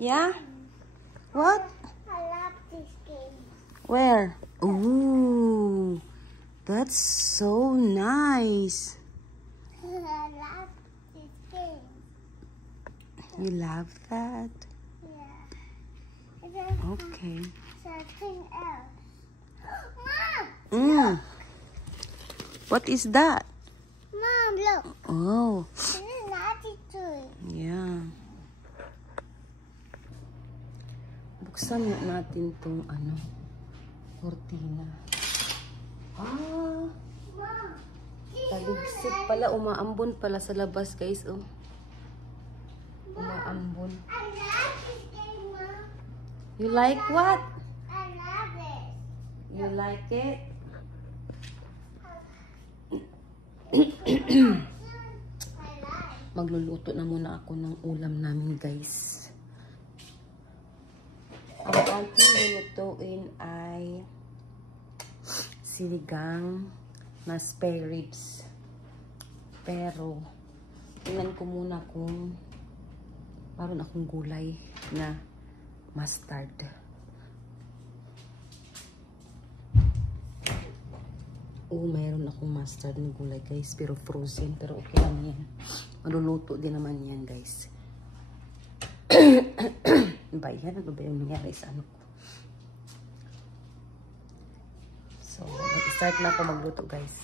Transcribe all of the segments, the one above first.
Yeah? What? I love this game. Where? Ooh, that's so nice. I love this game. You love that? Yeah. And then Okay. something else. Mom! Mm. What is that? Mom, look. Oh, This is naughty toy. yeah. Buksan natin tong cortina. Ah, Mom, taligsik pala. Umaambon pala sa labas, guys. Oh. Umaambon. I love this game, Mom. You like what? I love it. You like it? I like. Magluluto na muna ako ng ulam namin, guys. Ang ating lulutuin ay sinigang na spare ribs. Pero, tingnan ko muna kung meron akong gulay na mustard. Oh, mayroon akong mustard na gulay, guys. Pero frozen. Pero okay lang yan. Maluluto din naman yan, guys. Ba yan? Ano ba yung nangyari sa ano ko? So, mag-start na ako magluto, guys.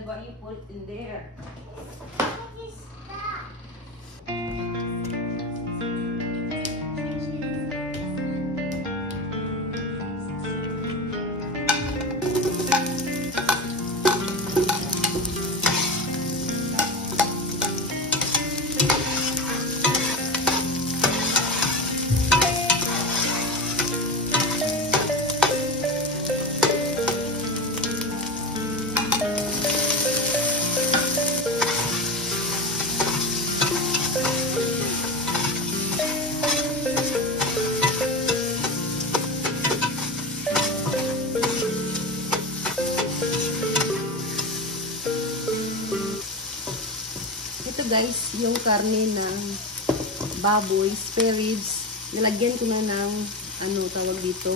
What you put in there? What is that? Ito, guys, yung karne ng baboy, spare ribs. Nilagyan ko na ng, tawag dito,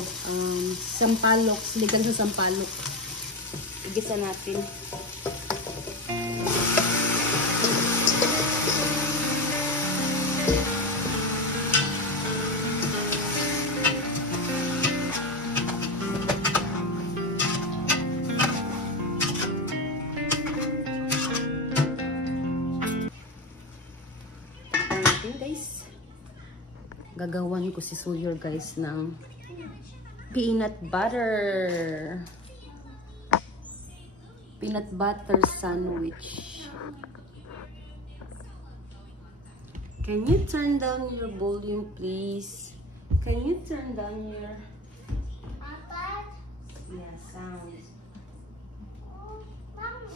sampalok, siligan sa sampalok. Igisa natin. Guys, gagawan ko si Sawyer, guys, ng peanut butter sandwich. Can you turn down your volume, please? Can you turn down your sound? Oh, Mom.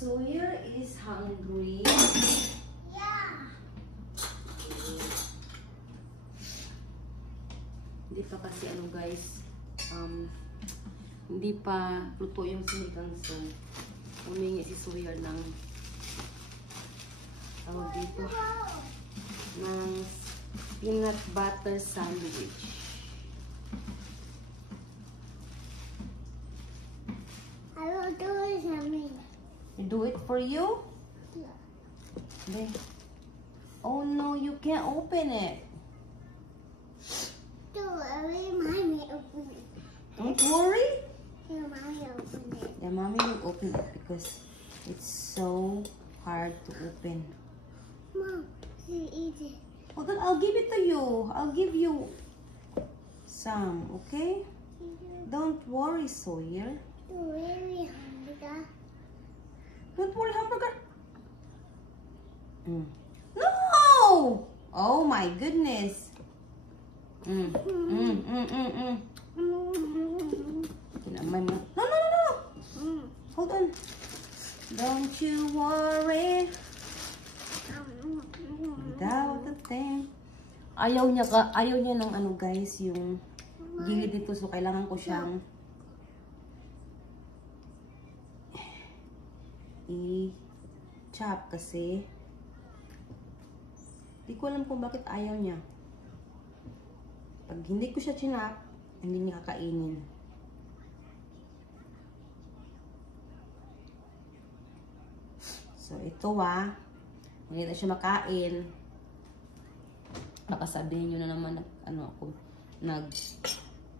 Sawyer is hungry. Yeah. Hindi pa kasi guys, hindi pa luto yung sinigang, so humingi si Sawyer ng tawag dito ng peanut butter sandwich. I will do it for me. You do it for you? Yeah. Then, oh no, you can't open it. Don't worry, Mommy open it. Don't worry. Yeah, Mommy open it. Yeah, Mommy will open it because it's so hard to open. Mom, you eat it. Hold on, I'll give it to you. I'll give you some, okay? Don't worry, Sawyer. You're really hungry. Don't worry, hamburger. No! Oh my goodness. Kinamay mo. No, no, no, no. Hold on. Don't you worry. Without a thing. Ayaw niya ng ano guys, yung gilid dito. So, kailangan ko siyang i-chop kasi di ko alam kung bakit ayaw niya. Pag hindi ko siya chinap, hindi niya kakainin. So, ito hindi na siya makain. Baka sabihin nyo na naman nag-waste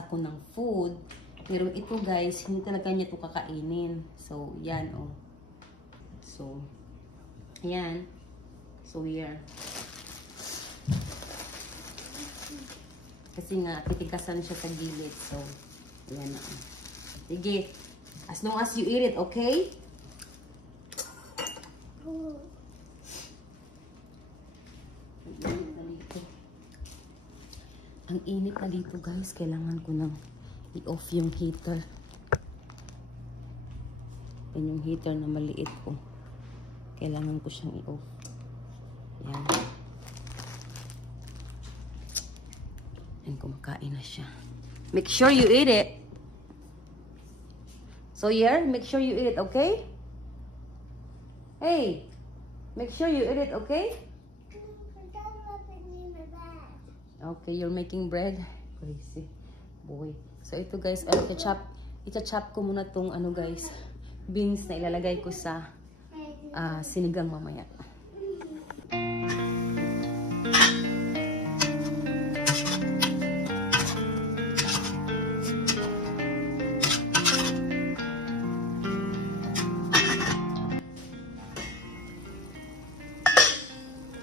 ako ng food. Pero ito guys, hindi talaga niya ito kakainin. So, yan So, yan. So, here. Kasi nga, titigasan siya sa gilid. So, yan na. Sige. As long as you eat it, okay? Ang init na dito guys. Kailangan ko nang i-off yung heater. Yan yung heater na maliit ko. Kailangan ko siyang i-off. Yan. Yan, kumakain na siya. Make sure you eat it. So here, make sure you eat it, okay? Hey, make sure you eat it, okay? Okay, you're making bread. Crazy boy. So ito guys, ita-chop ko muna tong guys, beans na ilalagay ko sa sinigang mamaya.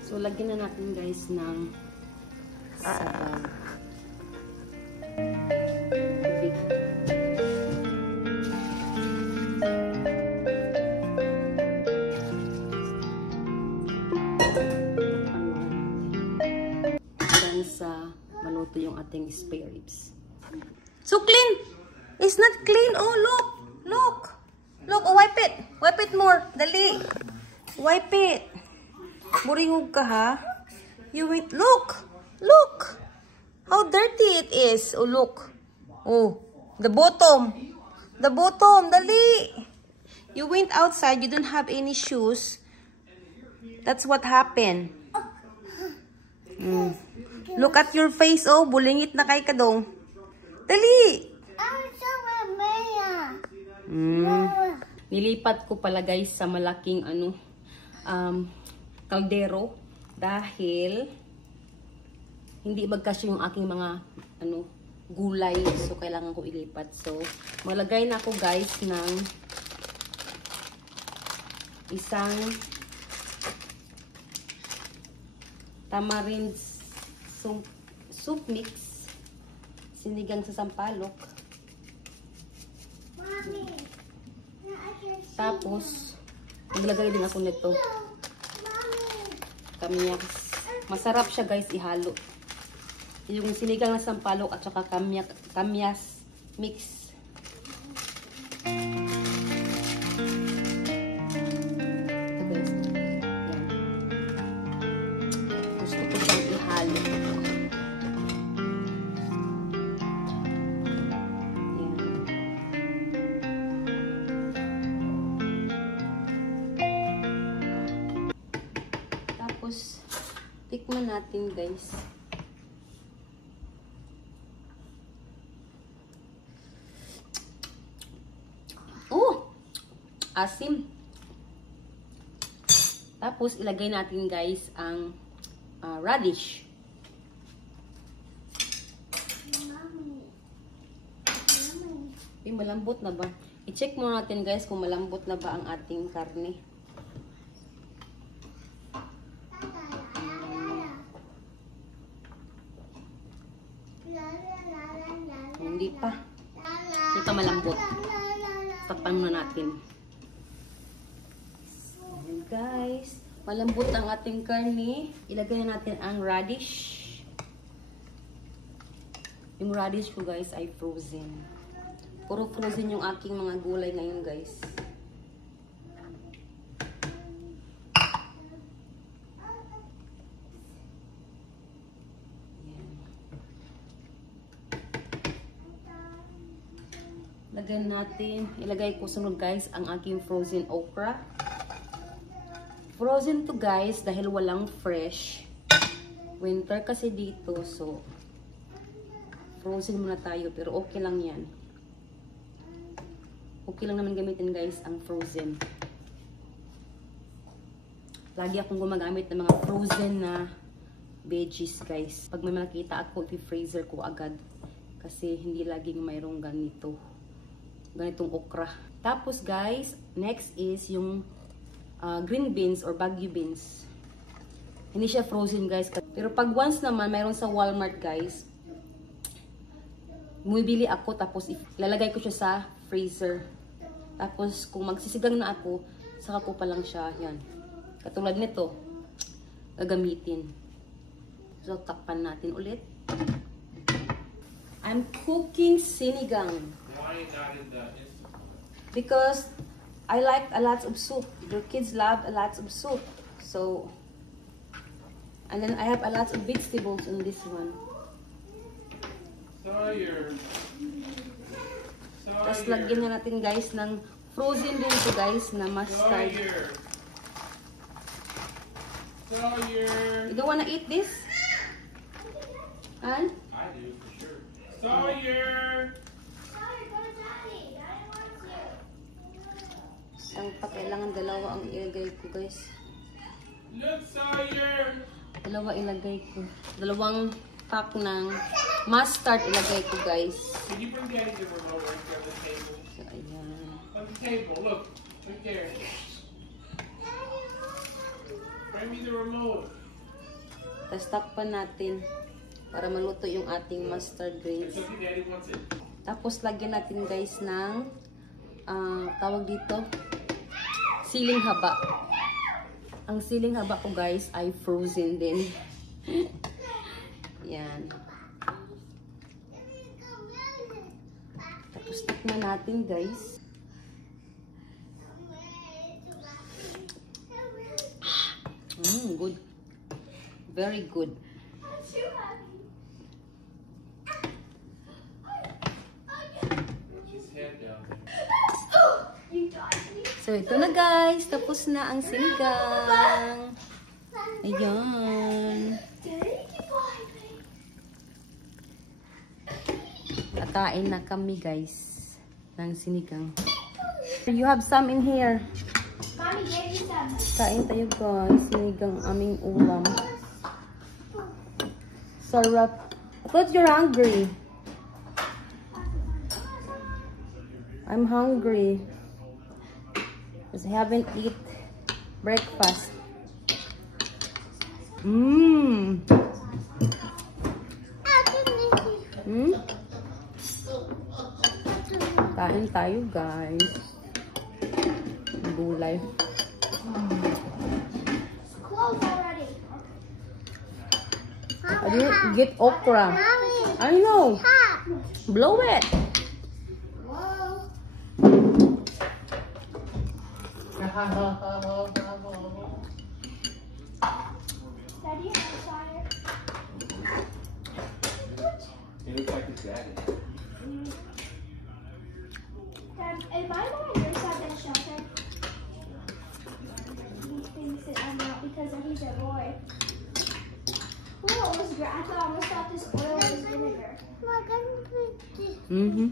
So lagyan na natin guys ng tubig. Hanggang sa maluto yung ating spare ribs. So clean! It's not clean! Oh, look! Look! Look! Oh, wipe it! Wipe it more! Dali! Wipe it! Muringog ka ha? You wait. Look! Look! How dirty it is. Oh, look. Oh, the bottom. The bottom. Dali. You went outside. You don't have any shoes. That's what happened. Look at your face. Oh, bulingit na kay kadong. Dali. Nilipat ko pala guys sa malaking kaldero dahil hindi magkasya yung aking mga gulay. So, kailangan ko ilipat. So, malagay na ako guys ng isang tamarind soup mix. Sinigang sa sampalok. Tapos, maglagay din ako nito. Kamyas. Masarap siya guys ihalo. Yung sinigang na sampalok at saka kamyas mix. Ito guys. Yan. Gusto ko siyang ihalo. Yan. Tapos, tikman natin guys. Asim. Tapos, ilagay natin guys ang radish. Malambot na ba? I-check muna natin guys kung malambot na ba ang ating karne. Hindi pa. Hindi pa malambot. Takpan muna natin. Ayan guys. Malambot ang ating karne. Ilagay natin ang radish. Yung radish ko guys ay frozen. Puro frozen yung aking mga gulay ngayon guys. Lagyan natin, ilagay ko sunod guys ang aking frozen okra. Frozen to guys dahil walang fresh. Winter kasi dito, so frozen muna tayo, pero okay lang yan. Okay lang naman gamitin guys ang frozen. Lagi akong gumagamit ng mga frozen na veggies guys. Pag may makita ako, i-freezer ko agad. Kasi hindi laging mayroong ganitong okra. Tapos guys, next is yung green beans or bagyo beans. Hindi siya frozen guys. Pero pag once naman mayroon sa Walmart guys, bumibili ako tapos ilalagay ko siya sa freezer. Tapos kung magsisigang na ako, saka ko pa lang siya, yan. Katulad nito, gagamitin. So takpan natin ulit. I'm cooking sinigang. Why not in the Because I like a lot of soup. The kids love a lot of soup. So, and then I have a lot of vegetables in this one. Sawyer. Tapos lagyan na natin guys ng frozen din to guys na mustard. Sawyer. You don't wanna eat this? Han? I do for sure. Sawyer. Ang kailangan dalawa ang ilagay ko guys. Look, Sawyer. Dalawa ilagay ko. Dalawang pack ng mustard ilagay ko guys. Can you bring Daddy the remote right there on the table? So, ayan. On the table, look. Right there. Bring me the remote. Tapos takpan natin para maluto yung ating mustard greens. It's okay, Daddy wants it. Tapos lagyan natin guys ng tawag dito, siling haba. Ang siling haba ko guys ay frozen din. Yan. Tapos tikman natin guys. Good. Very good. So, ito na guys. Tapos na ang sinigang. Ayan. Kakain na kami guys ng sinigang. You have some in here. Mommy, get me some. Kain tayo guys. Sinigang aming ulam. Sarap. I thought you're hungry. I'm hungry. Because I haven't eat breakfast. Hmm? Kain tayo guys. Gulay. It's closed already. I didn't get okra. I know. Blow it. Whoa. Daddy, I'm sorry. It looks like it's Daddy. Dad, am I the one on your side that shelter? He thinks that I'm not because he's a boy. Oh, it was great. I almost thought this oil was vinegar. Mm-hmm.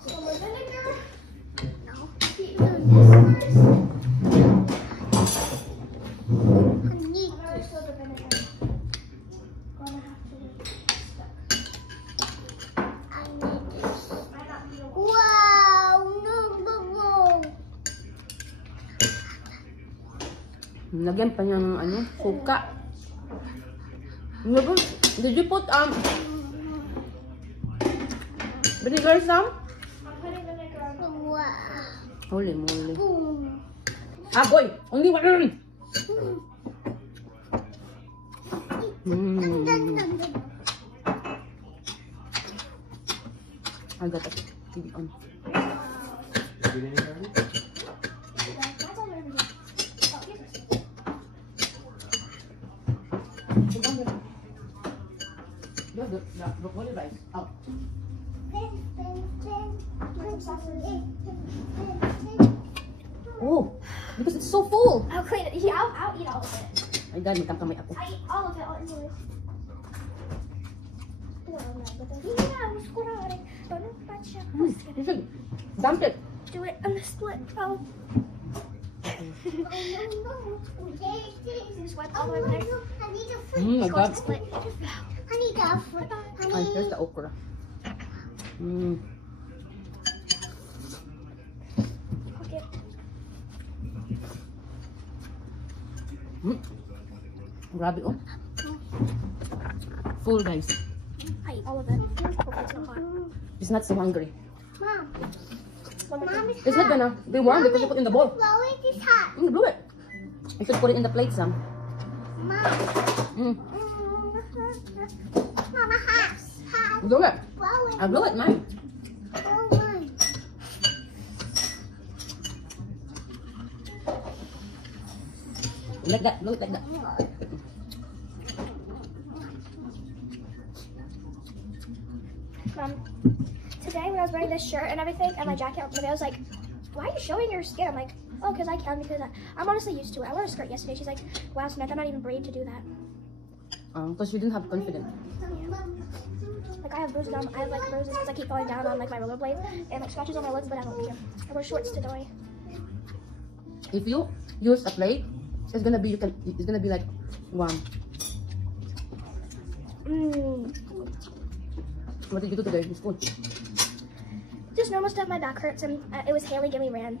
So the vinegar? No. Keep doing this first. I'm gonna spill the vinegar. Gonna have to stuck. I need this. Might not be able to. Wow, no. Lagyan pa niya ng ano, suka. Did you put Vinegar some? I'm putting vinegar on. Wow. Holy moly. Boom. Ah, boy! Only one! I got it. TV on. Get any curry? That's all we're gonna do. Oh, here's this. The broccoli rice. Oh. Oh, because it's so full. I'll clean it. Yeah, I'll eat all of it. Ay, God, magkamkamay ako. I eat all of it. I'll enjoy it. You should dump it. Do it on the split. Oh. Just wipe all the way over there. My Go to God. the split. Ay, here's the okra. Okay. Grabe, oh. Full, guys. I eat all of it. Hopefully it's not hot. It's not so hungry. Mom. It's not gonna be warm because you put in the bowl. Blow it. It's hot. Blow it. You should put it in the plate, Sam. Mom. Mama, hot. Hot. Blow it. Blow it. I'll blow it, mine. Oh, mine. Like that. Blow it like that. Mom, today when I was wearing this shirt and everything and my jacket, I was like, why are you showing your skin? I'm like, oh, because I can, because I'm honestly used to it. I wore a skirt yesterday. She's like, wow, Samantha, I'm not even brave to do that. Because you didn't have confidence. Like, I have bruises on, I have like bruises because I keep falling down on like my rollerblades and like scratches on my legs, but I don't care. I wear shorts today. If you use a plate, it's gonna be like warm. What did you do today in school? Just normal stuff. My back hurts and it was hailing and we ran.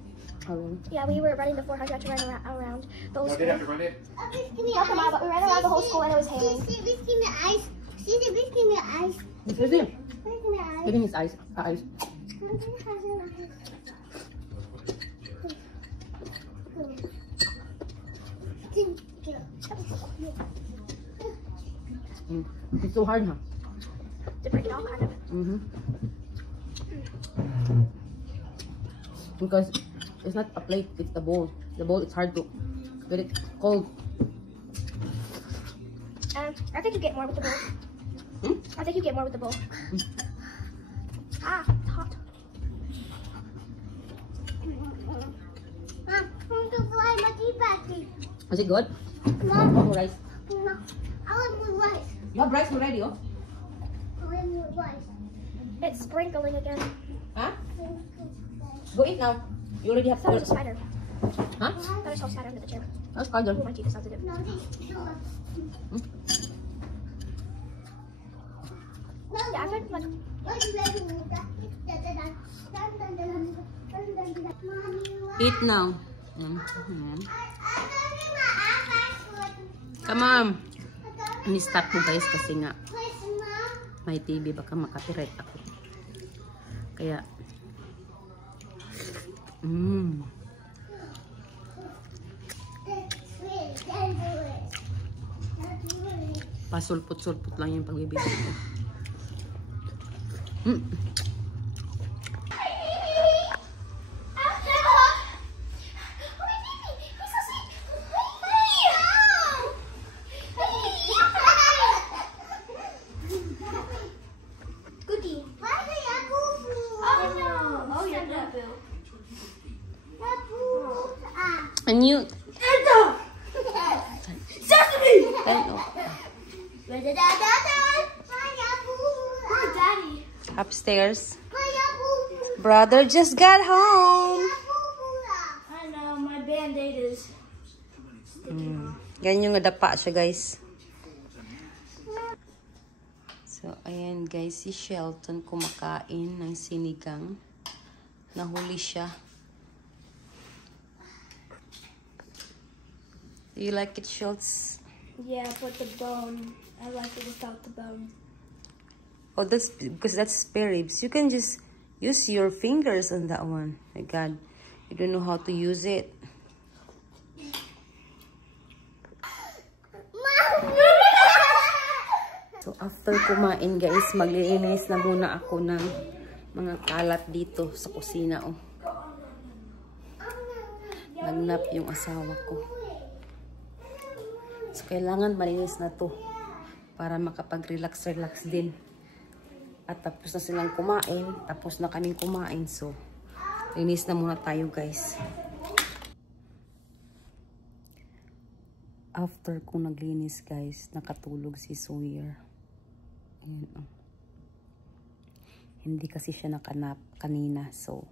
Oh, really? Yeah, we were running the 400 to run around the whole No, school. did have to run it? Not the mile, but we ran around the whole school and it was hailing. Give him his eyes. Eyes. It's so hard, huh? To break it off, kind of. Because it's not a plate, it's the bowl. The bowl, it's hard to get it cold. I think you get more with the bowl. I think you get more with the bowl. Ah, it's hot. Mom, I want to fly my tea patty. Is it good? Mom, Oh, rice. no, I want more rice. You have rice already, oh? I want more rice. It's sprinkling again. Huh? Go eat now. You already have That was a spider. Huh? That was a spider under the chair. That's fine, Oh, my teeth is sensitive. No, yeah, I think like. Eat now. Come on. Ini-stop mo guys kasi nga may TV, baka makapirate ako. Kaya pasulput-sulput lang yung pagbibigay ko. And you upstairs. Brother just got home. I know, my band-aid is Ganyan yung nadapa siya, guys. So, ayan guys, si Shelton kumakain ng sinigang. Nahuli siya. Do you like it, Schultz? Yeah, with the bone. I like it without the bone. Oh, that's because that's spare ribs. You can just use your fingers on that one. My God, you don't know how to use it. So after kumain guys, maglilinis na muna ako ng mga kalat dito sa kusina. Oh. Nagnap yung asawa ko. So kailangan malinis na to para makapag-relax din. At tapos na silang kumain, tapos na kaming kumain. So linis na muna tayo guys. After kong naglinis guys, nakatulog si Sawyer. Ayan, oh. Hindi kasi siya nakanap kanina. So,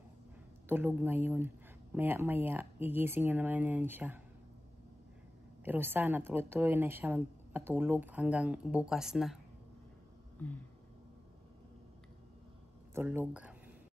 tulog ngayon. Maya-maya, gigising na naman yan siya. Pero sana, tuloy-tuloy na siya matulog hanggang bukas na. Tulog.